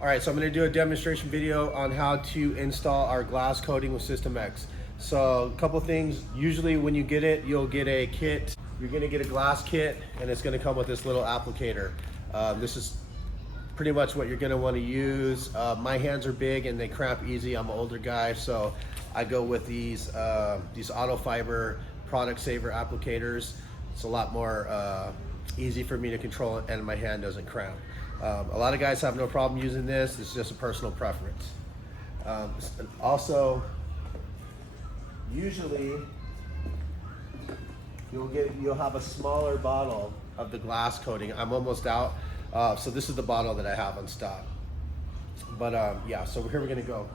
All right, so I'm gonna do a demonstration video on how to install our glass coating with System X. So a couple things, usually when you get it, you'll get a kit. You're gonna get a glass kit and it's gonna come with this little applicator. This is pretty much what you're gonna wanna use. My hands are big and they cramp easy. I'm an older guy, so I go with these auto fiber product saver applicators. It's a lot more easy for me to control and my hand doesn't cramp. A lot of guys have no problem using this. It's just a personal preference. Also, usually you'll have a smaller bottle of the glass coating. I'm almost out, so this is the bottle that I have on stock. But yeah, so here we're gonna go.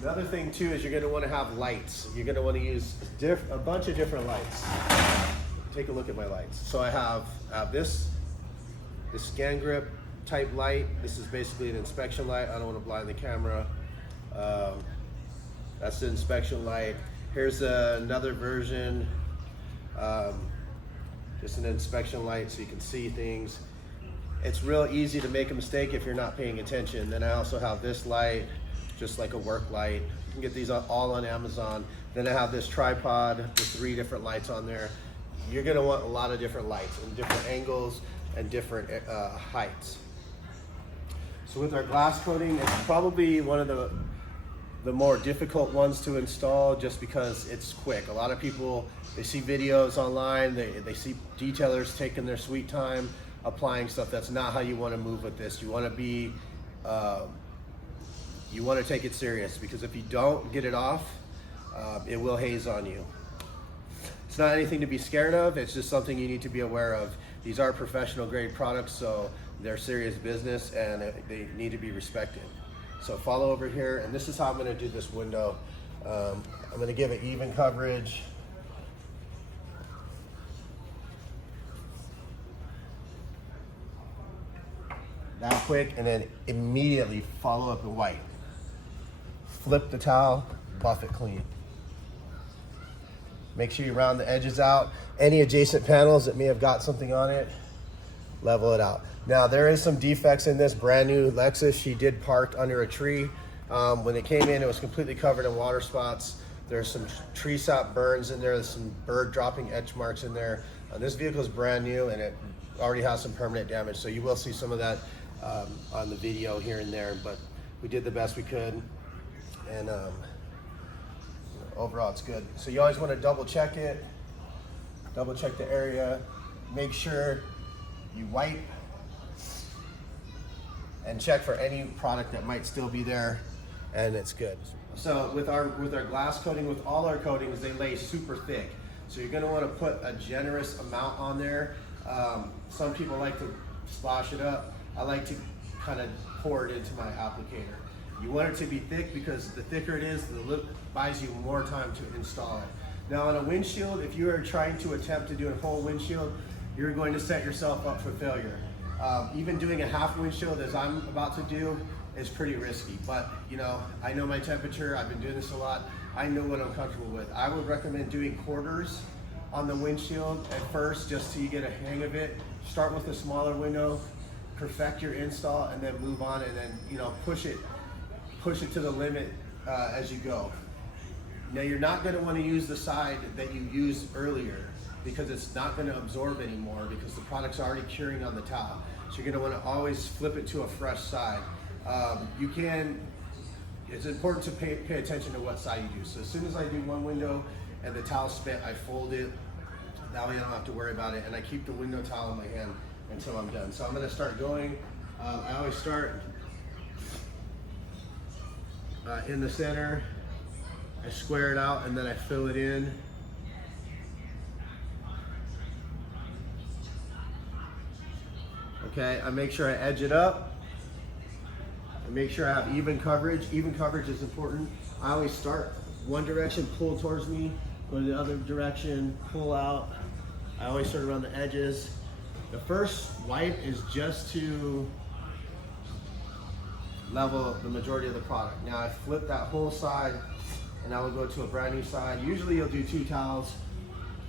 The other thing too is you're gonna want to have lights. You're gonna want to use a bunch of different lights. Take a look at my lights. So I have this scan grip type light. This is basically an inspection light. I don't want to blind the camera. That's the inspection light. Here's another version, just an inspection light so you can see things. It's real easy to make a mistake if you're not paying attention. Then I also have this light, just like a work light. You can get these all on Amazon. Then I have this tripod with 3 different lights on there. You're gonna want a lot of different lights and different angles and different heights. So with our glass coating, it's probably one of the more difficult ones to install just because it's quick. A lot of people, they see videos online, they see detailers taking their sweet time applying stuff. That's not how you want to move with this. You want to be, you want to take it serious, because if you don't get it off, it will haze on you. It's not anything to be scared of, it's just something you need to be aware of. These are professional grade products, so they're serious business and they need to be respected. So follow over here, and this is how I'm gonna do this window. I'm gonna give it even coverage. That quick, and then immediately follow up in white. Flip the towel, buff it clean. Make sure you round the edges out. Any adjacent panels that may have got something on it, level it out. Now there is some defects in this brand new Lexus. She did park under a tree. When it came in, it was completely covered in water spots. There's some tree sap burns in there. There's some bird dropping etch marks in there. This vehicle is brand new and it already has some permanent damage. So you will see some of that on the video here and there, but we did the best we could. And overall it's good. So you always want to double check it, double check the area, make sure you wipe and check for any product that might still be there, and it's good. So with our glass coating, with all our coatings, they lay super thick. So you're gonna wanna put a generous amount on there. Some people like to splash it up. I like to kind of pour it into my applicator. You want it to be thick because the thicker it is, the lip buys you more time to install it. Now on a windshield, if you are trying to attempt to do a whole windshield, you're going to set yourself up for failure. Even doing a half windshield, as I'm about to do, is pretty risky. But you know, I know my temperature, I've been doing this a lot, I know what I'm comfortable with. I would recommend doing quarters on the windshield at first, just so you get a hang of it. Start with a smaller window, perfect your install, and then move on, and then push it to the limit as you go. Now you're not going to want to use the side that you used earlier, because it's not going to absorb anymore because the product's already curing on the towel. So you're going to want to always flip it to a fresh side. It's important to pay attention to what side you do. So as soon as I do one window and the towel's spent, I fold it. That way I don't have to worry about it, and I keep the window towel in my hand until I'm done. So I'm going to start going. I always start in the center. I square it out and then I fill it in. Okay, I make sure I edge it up. I make sure I have even coverage. Even coverage is important. I always start one direction, pull towards me, go to the other direction, pull out. I always start around the edges. The first wipe is just to level the majority of the product. Now I flip that whole side and I will go to a brand new side. Usually you'll do 2 towels.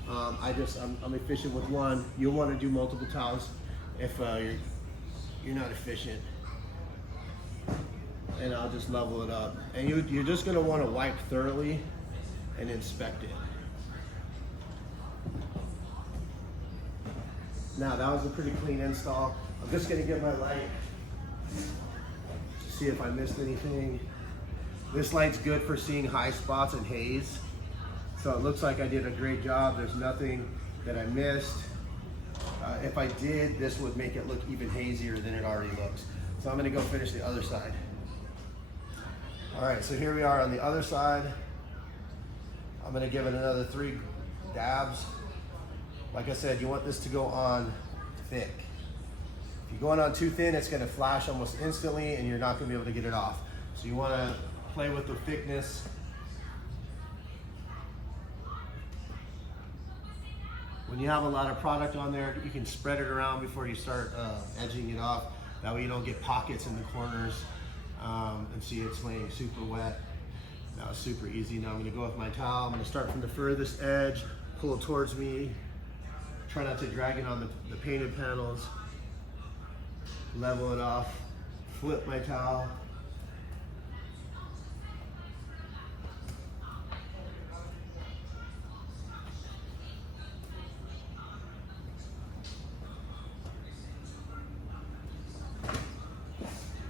I'm efficient with one. You'll want to do multiple towels if you're not efficient. and I'll just level it up. And you're just gonna wanna wipe thoroughly and inspect it. Now that was a pretty clean install. I'm just gonna get my light to see if I missed anything. This light's good for seeing high spots and haze. So it looks like I did a great job. There's nothing that I missed. If I did, this would make it look even hazier than it already looks. So I'm gonna go finish the other side. All right, so here we are on the other side. I'm gonna give it another 3 dabs. Like I said, you want this to go on thick. If you go on too thin, it's gonna flash almost instantly and you're not gonna be able to get it off. So you wanna play with the thickness. When you have a lot of product on there, you can spread it around before you start edging it off. That way you don't get pockets in the corners and see it's laying super wet. That was super easy. Now I'm gonna go with my towel. I'm gonna start from the furthest edge, pull it towards me. Try not to drag it on the painted panels. Level it off, flip my towel.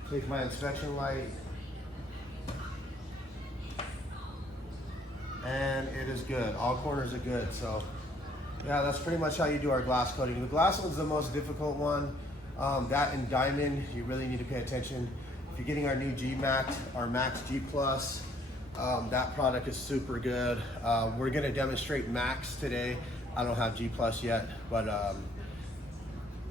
Take my inspection light, and it is good. All corners are good. So yeah, that's pretty much how you do our glass coating. The glass one's the most difficult one. That and diamond, you really need to pay attention. If you're getting our new G Max, our Max G Plus, that product is super good. We're gonna demonstrate Max today. I don't have G Plus yet, but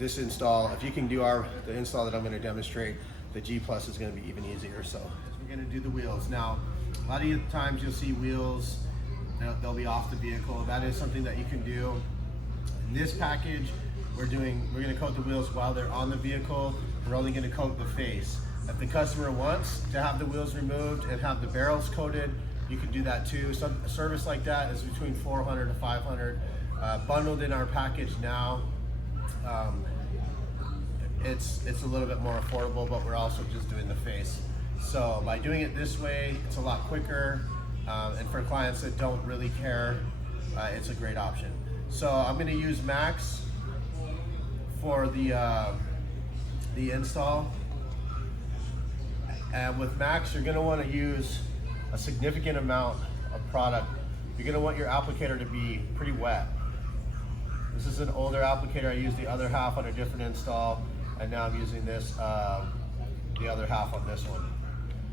this install, if you can do the install that I'm gonna demonstrate, the G Plus is gonna be even easier. So we're gonna do the wheels. Now, a lot of times you'll see wheels, they'll be off the vehicle. That is something that you can do. In this package, we're gonna coat the wheels while they're on the vehicle. We're only gonna coat the face. If the customer wants to have the wheels removed and have the barrels coated, you can do that too. A service like that is between $400 to $500. Bundled in our package now, it's a little bit more affordable, but we're also just doing the face. So by doing it this way, it's a lot quicker, and for clients that don't really care, it's a great option. So I'm gonna use Max for the install. And with Max, you're gonna wanna use a significant amount of product. You're gonna want your applicator to be pretty wet. This is an older applicator. I used the other half on a different install, and now I'm using this, the other half on this one.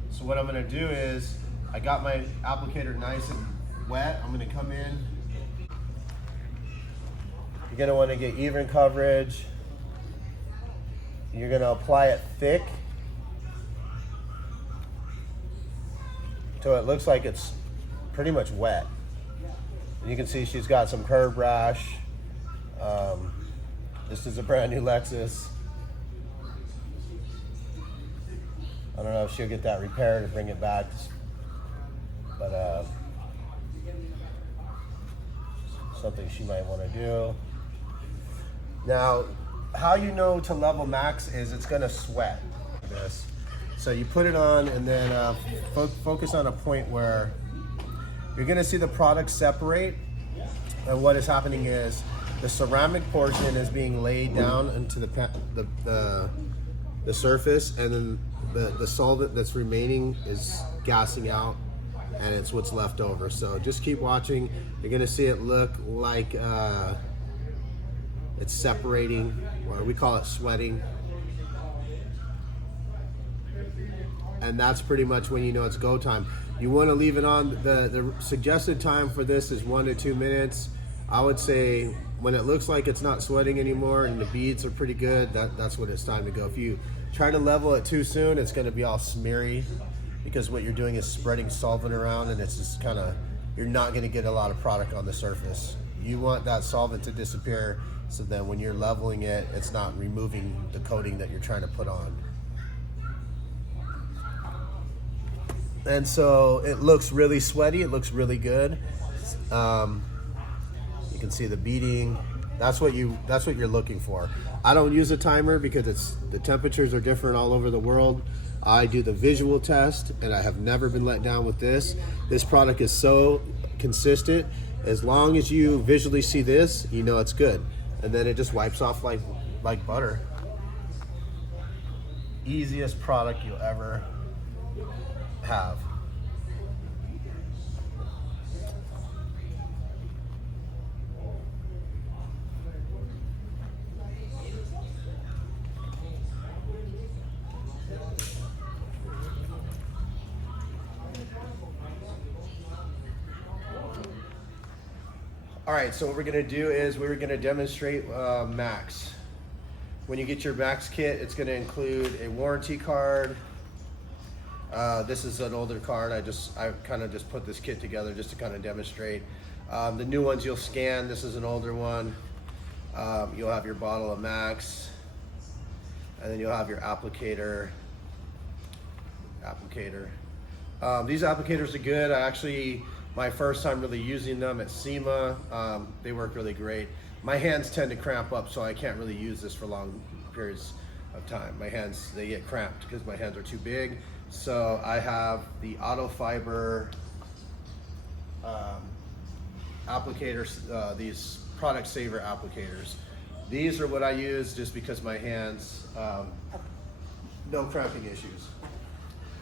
So what I'm gonna do is, I got my applicator nice and wet. I'm gonna come in. You're gonna wanna get even coverage. You're gonna apply it thick, so it looks like it's pretty much wet. And you can see she's got some curb rash. This is a brand new Lexus. I don't know if she'll get that repaired or bring it back, but something she might want to do. Now, how you know to level Max is it's gonna sweat this. So you put it on and then focus on a point where you're gonna see the product separate, and what is happening is the ceramic portion is being laid down into the surface, and then the solvent that's remaining is gassing out, and it's what's left over. So just keep watching. You're gonna see it look like it's separating, or we call it sweating. And that's pretty much when you know it's go time. You want to leave it on. The suggested time for this is 1 to 2 minutes. I would say when it looks like it's not sweating anymore and the beads are pretty good, that's when it's time to go. If you try to level it too soon, it's going to be all smeary, because what you're doing is spreading solvent around, and it's just kind of, you're not going to get a lot of product on the surface. You want that solvent to disappear, so that when you're leveling it, it's not removing the coating that you're trying to put on. And so it looks really sweaty, it looks really good. You can see the beading. That's what you're looking for. I don't use a timer because the temperatures are different all over the world. I do the visual test, and I have never been let down with this. This product is so consistent. As long as you visually see this, you know it's good. And then it just wipes off like butter. Easiest product you'll ever have. All right, so what we're gonna do is we're gonna demonstrate Max. When you get your Max kit, it's gonna include a warranty card. This is an older card. I kind of just put this kit together just to kind of demonstrate. The new ones you'll scan. This is an older one. You'll have your bottle of Max, and then you'll have your applicator. These applicators are good. My first time really using them at SEMA, they work really great. My hands tend to cramp up, so I can't really use this for long periods of time. My hands, they get cramped because my hands are too big. So I have the Autofiber applicators, these Product Saver applicators. These are what I use just because my hands, no cramping issues.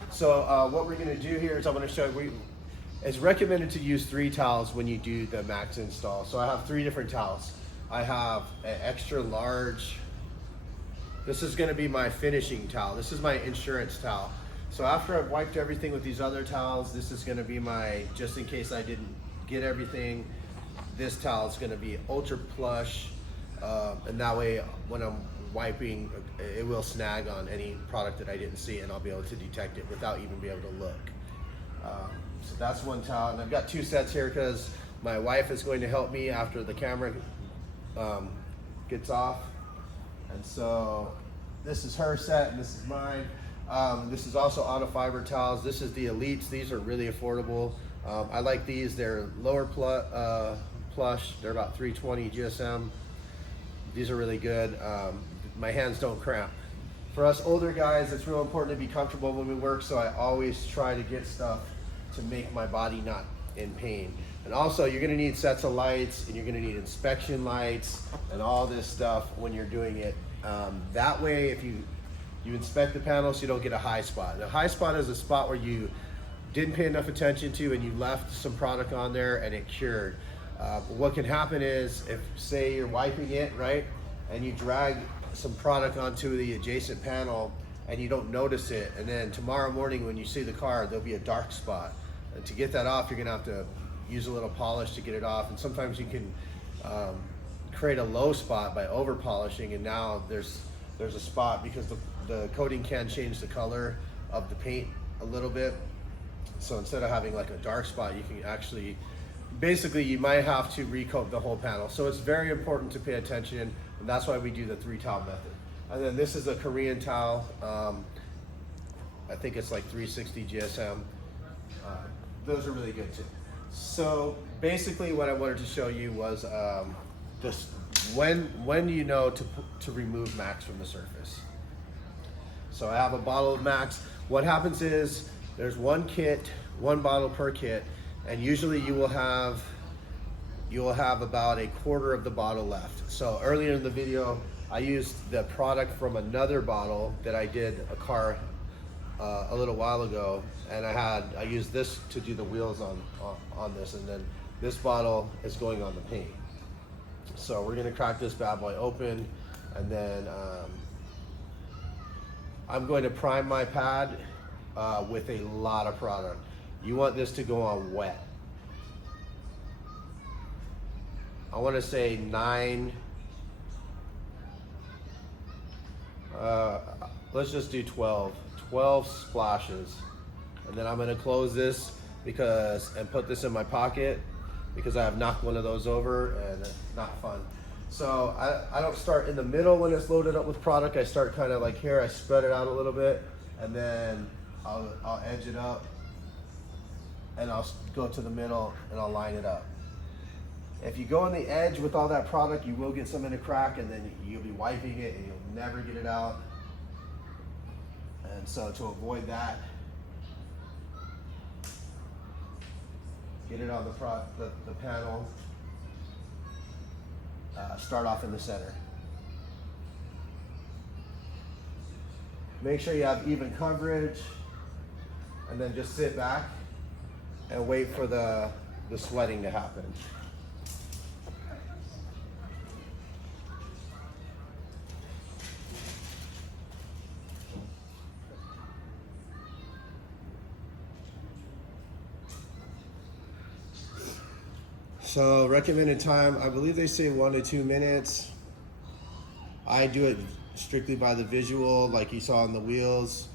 So what we're gonna do here is I'm gonna show you, it's recommended to use 3 towels when you do the Max install. So I have 3 different towels. I have an extra large, this is gonna be my finishing towel. This is my insurance towel. So after I've wiped everything with these other towels, this is gonna be my, just in case I didn't get everything, this towel is gonna be ultra plush. And that way when I'm wiping, it will snag on any product that I didn't see, and I'll be able to detect it without even being able to look. So that's one towel, and I've got 2 sets here because my wife is going to help me after the camera gets off. And so this is her set and this is mine. This is also Autofiber towels. This is the Elites. These are really affordable. I like these. They're lower plush. They're about 320 GSM. These are really good. My hands don't cramp. For us older guys, it's real important to be comfortable when we work, so I always try to get stuff to make my body not in pain. And also, you're gonna need sets of lights, and you're gonna need inspection lights, and all this stuff when you're doing it. That way, if you inspect the panel, so you don't get a high spot. And a high spot is a spot where you didn't pay enough attention to, and you left some product on there, and it cured. What can happen is, if say you're wiping it, right, and you drag some product onto the adjacent panel, and you don't notice it, and then tomorrow morning when you see the car, there'll be a dark spot. And to get that off, you're gonna have to use a little polish to get it off, and sometimes you can create a low spot by over polishing, and now there's a spot because the coating can change the color of the paint a little bit. So instead of having like a dark spot, you can actually, basically you might have to recoat the whole panel. So it's very important to pay attention, and that's why we do the 3 towel method. And then this is a Korean towel. I think it's like 360 GSM. Those are really good too. So basically what I wanted to show you was just when do you know to remove Max from the surface. So I have a bottle of Max. What happens is there's one bottle per kit, and usually you will have about a quarter of the bottle left. So earlier in the video, I used the product from another bottle that I did a car a little while ago, and I used this to do the wheels on this, and then this bottle is going on the paint. So we're gonna crack this bad boy open, and then I'm going to prime my pad with a lot of product. You want this to go on wet. I want to say 9, let's just do 12 splashes. And then I'm going to close this and put this in my pocket because I have knocked one of those over, and it's not fun. So I don't start in the middle when it's loaded up with product. I start kind of like here, I spread it out a little bit, and then I'll edge it up, and I'll go to the middle and I'll line it up. If you go on the edge with all that product, you will get some in a crack, and then you'll be wiping it and you'll never get it out. And so to avoid that, get it on the panel, start off in the center. Make sure you have even coverage, and then just sit back and wait for the sweating to happen. So recommended time, I believe they say 1 to 2 minutes. I do it strictly by the visual, like you saw on the wheels.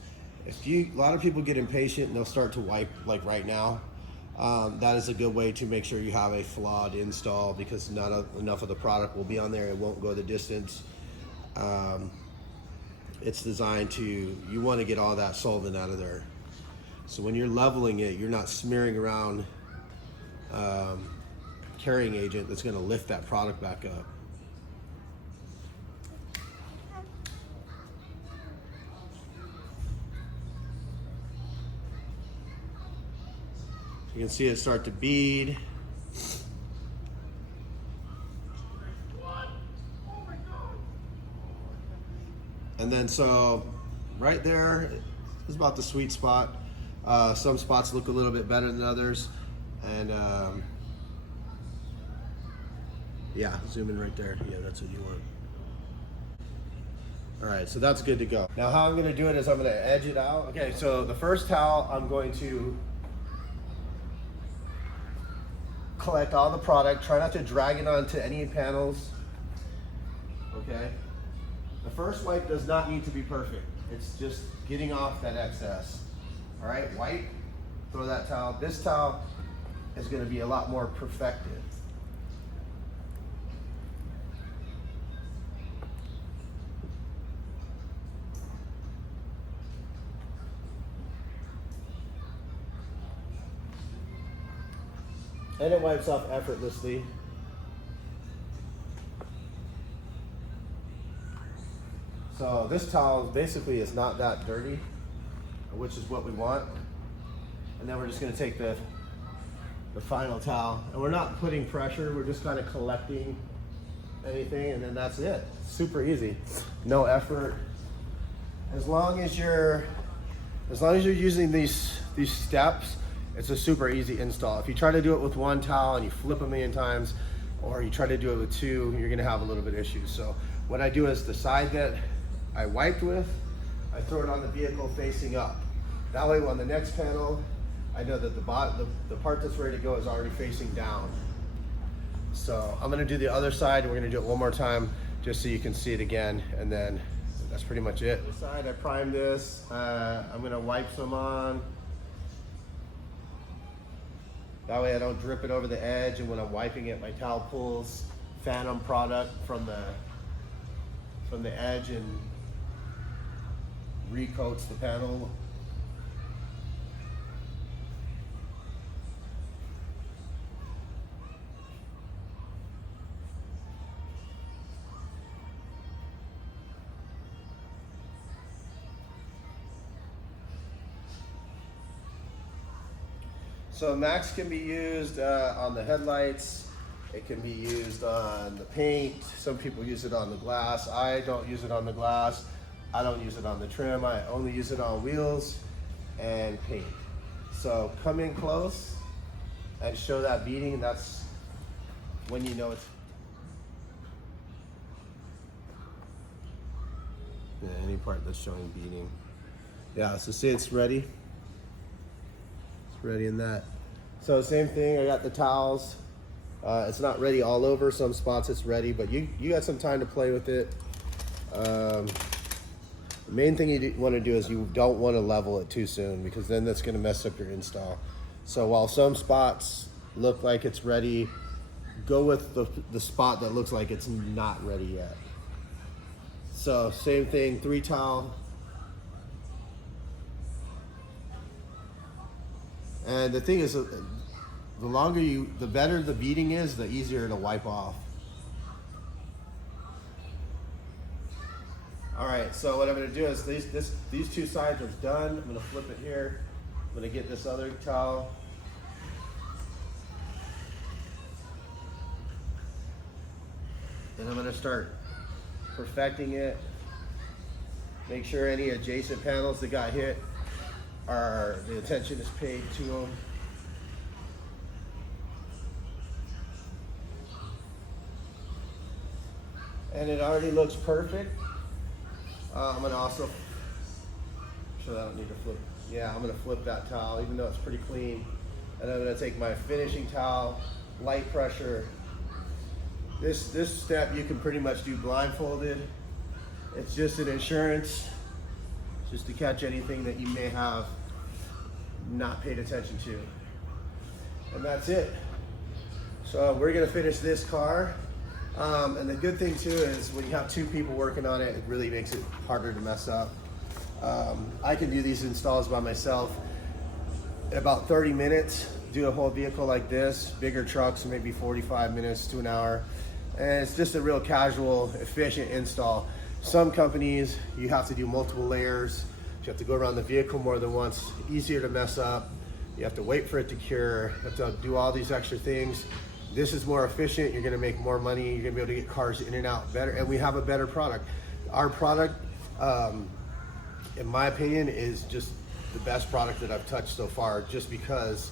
A lot of people get impatient and they'll start to wipe like right now. That is a good way to make sure you have a flawed install, because not enough of the product will be on there. It won't go the distance. It's designed to, you want to get all that solvent out of there. So when you're leveling it, you're not smearing around carrying agent that's going to lift that product back up. You can see it start to bead. And then so right there is about the sweet spot. Some spots look a little bit better than others. And yeah, zoom in right there. Yeah, that's what you want. All right, so that's good to go. Now how I'm gonna do it is I'm gonna edge it out. Okay, so the first towel, I'm going to collect all the product. Try not to drag it onto any panels, okay? The first wipe does not need to be perfect. It's just getting off that excess. All right, wipe, throw that towel. This towel is gonna be a lot more perfected. And it wipes off effortlessly. So this towel basically is not that dirty, which is what we want. And then we're just gonna take the final towel, and we're not putting pressure, we're just kind of collecting anything, and then that's it. Super easy, no effort. As long as you're using these steps, it's a super easy install. If you try to do it with one towel and you flip a million times, or you try to do it with two, you're gonna have a little bit of issues. So what I do is the side that I wiped with, I throw it on the vehicle facing up. That way on the next panel, I know that the part that's ready to go is already facing down. So I'm gonna do the other side, and we're gonna do it one more time just so you can see it again, and then that's pretty much it. This side, I primed this. I'm gonna wipe some on. That way I don't drip it over the edge, and when I'm wiping it, my towel pulls phantom product from the edge and recoats the panel. So Max can be used on the headlights. It can be used on the paint. Some people use it on the glass. I don't use it on the glass. I don't use it on the trim. I only use it on wheels and paint. So come in close and show that beading. That's when you know it's. Yeah, any part that's showing beading. Yeah, so see it's ready. Ready in that. So same thing, I got the towels. It's not ready all over. Some spots it's ready, but you got some time to play with it. The main thing you want to do is you don't want to level it too soon, because then that's going to mess up your install. So while some spots look like it's ready, go with the spot that looks like it's not ready yet. So same thing, 3 towel. And the thing is, the better the beading is, the easier to wipe off. All right, so what I'm gonna do is these two sides are done. I'm gonna flip it here. I'm gonna get this other towel. And I'm gonna start perfecting it. Make sure any adjacent panels that got hit the attention is paid to them. And it already looks perfect. I'm gonna also, sure I don't need to flip. Yeah, I'm gonna flip that towel even though it's pretty clean. And I'm gonna take my finishing towel, light pressure. This step you can pretty much do blindfolded. It's just an insurance, just to catch anything that you may have not paid attention to. And that's it. So we're gonna finish this car. And the good thing too is when you have two people working on it, it really makes it harder to mess up. I can do these installs by myself in about 30 minutes, do a whole vehicle like this. Bigger trucks, maybe 45 minutes to an hour. And it's just a real casual, efficient install. Some companies, you have to do multiple layers. You have to go around the vehicle more than once, easier to mess up. You have to wait for it to cure. You have to do all these extra things. This is more efficient. You're gonna make more money. You're gonna be able to get cars in and out better, and we have a better product. Our product, in my opinion, is just the best product that I've touched so far, just because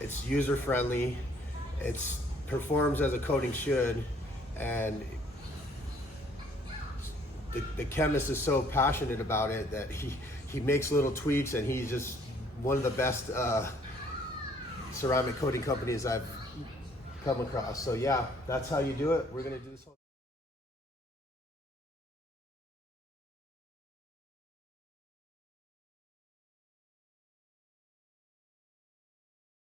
it's user-friendly, it performs as a coating should, and the chemist is so passionate about it that he makes little tweaks, and he's just one of the best ceramic coating companies I've come across. So yeah, that's how you do it. We're gonna do this whole